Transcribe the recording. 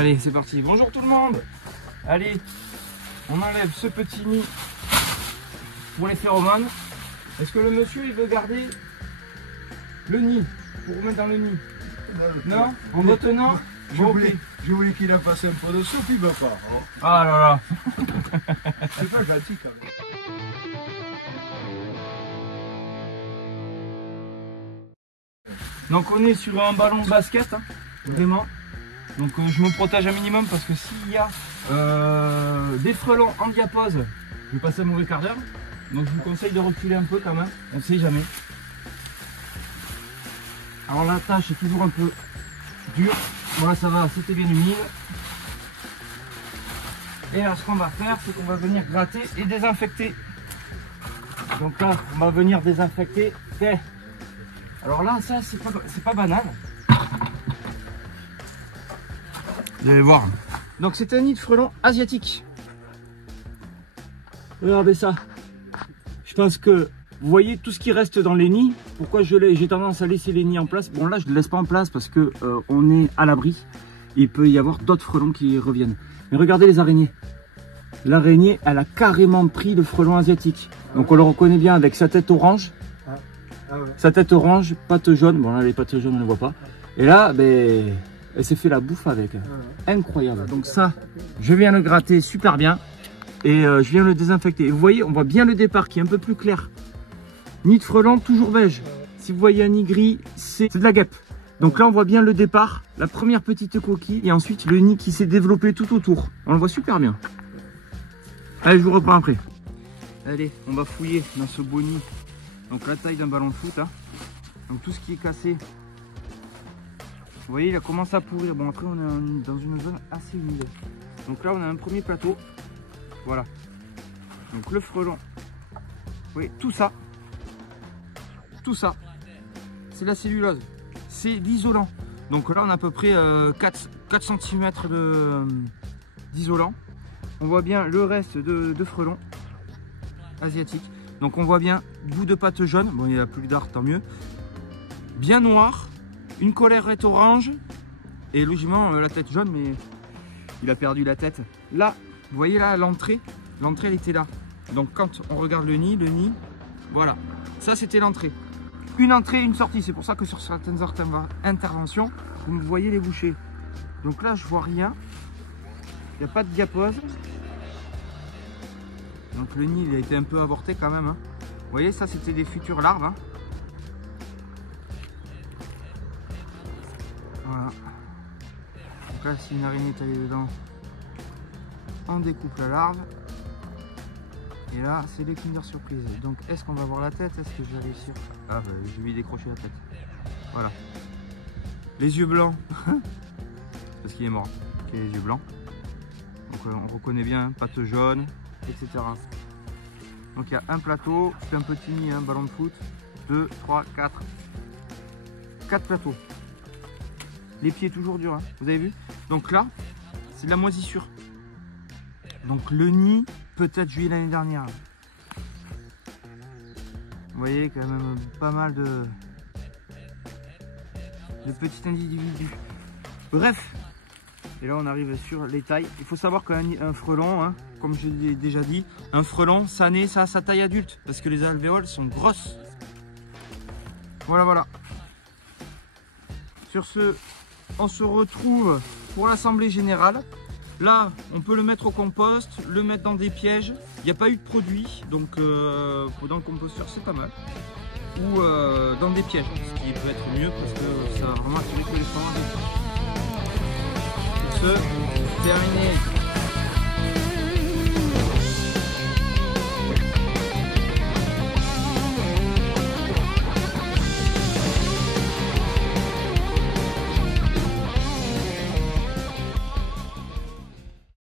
Allez, c'est parti. Bonjour tout le monde. Allez, on enlève ce petit nid pour les phéromones. Est-ce que le monsieur il veut garder le nid pour remettre dans le nid? Non? En retenant? Je voulais qu'il en fasse un peu de soupe, il ne va pas. Oh. Ah là là. C'est pas gentil quand même. Donc on est sur un ballon de basket, hein, vraiment. Donc je me protège un minimum parce que s'il y a des frelons en diapose, je vais passer un mauvais quart d'heure. Donc je vous conseille de reculer un peu quand même, on ne sait jamais. Alors la tâche est toujours un peu dure. Voilà, ça va, c'était bien humide. Et là ce qu'on va faire, c'est qu'on va venir gratter et désinfecter. Donc là, on va venir désinfecter. Alors là, ça c'est pas banal. Vous allez voir. Donc c'est un nid de frelons asiatique. Regardez ça. Je pense que vous voyez tout ce qui reste dans les nids. Pourquoi j'ai tendance à laisser les nids en place? Bon là je ne les laisse pas en place parce que on est à l'abri. Il peut y avoir d'autres frelons qui reviennent. Mais regardez les araignées. L'araignée, elle a carrément pris le frelon asiatique. Donc on le reconnaît bien avec sa tête orange. Sa tête orange, pattes jaunes. Bon là les pattes jaunes on ne les voit pas. Et là, ben, elle s'est fait la bouffe avec. Incroyable. Donc ça, je viens le gratter super bien. Et je viens le désinfecter. Et vous voyez, on voit bien le départ qui est un peu plus clair. Nid de frelon, toujours beige. Si vous voyez un nid gris, c'est de la guêpe. Donc là, on voit bien le départ, la première petite coquille. Et ensuite, le nid qui s'est développé tout autour. On le voit super bien. Allez, je vous reprends après. Allez, on va fouiller dans ce beau nid. Donc la taille d'un ballon de foot. Hein. Donc tout ce qui est cassé. Vous voyez, il a commencé à pourrir. Bon, après, on est dans une zone assez humide. Donc là, on a un premier plateau. Voilà. Donc le frelon. Oui, tout ça, c'est la cellulose. C'est l'isolant. Donc là, on a à peu près 4 cm d'isolant. On voit bien le reste de frelons asiatiques. Donc on voit bien bout de pattes jaunes. Bon, il n'y a plus d'art, tant mieux. Bien noir. Une collerette orange. Et logiquement, la tête jaune, mais il a perdu la tête. Là, vous voyez là l'entrée elle était là. Donc quand on regarde le nid, voilà. Ça c'était l'entrée. Une entrée, une sortie. C'est pour ça que sur certaines interventions, vous me voyez les bouchées. Donc là je vois rien. Il n'y a pas de diapose. Donc le nid il a été un peu avorté quand même. Hein. Vous voyez ça c'était des futures larves. Hein. Voilà. Donc là si une araignée est allée dedans, on découpe la larve. Et là, c'est les Kinder Surprise. Donc, est-ce qu'on va voir la tête? Est-ce que je vais réussir? Ah, bah, je vais lui décrocher la tête. Voilà. Les yeux blancs. Parce qu'il est mort. Il a les yeux blancs. Donc, on reconnaît bien, pattes jaunes, etc. Donc, il y a un plateau. C'est un petit nid, un ballon de foot. 2, 3, 4. 4 plateaux. Les pieds toujours durs, hein. Vous avez vu? Donc là, c'est de la moisissure. Donc le nid, peut-être juillet l'année dernière. Vous voyez quand même pas mal de petits individus. Bref, et là on arrive sur les tailles. Il faut savoir qu'un frelon, hein, comme je l'ai déjà dit, un frelon, ça naît à sa taille adulte parce que les alvéoles sont grosses. Voilà, voilà. Sur ce, on se retrouve pour l'assemblée générale. Là, on peut le mettre au compost, le mettre dans des pièges. Il n'y a pas eu de produit, donc dans le composteur, c'est pas mal. Ou dans des pièges, ce qui peut être mieux parce que ça va vraiment attirer que les frelons. Sur ce, terminé.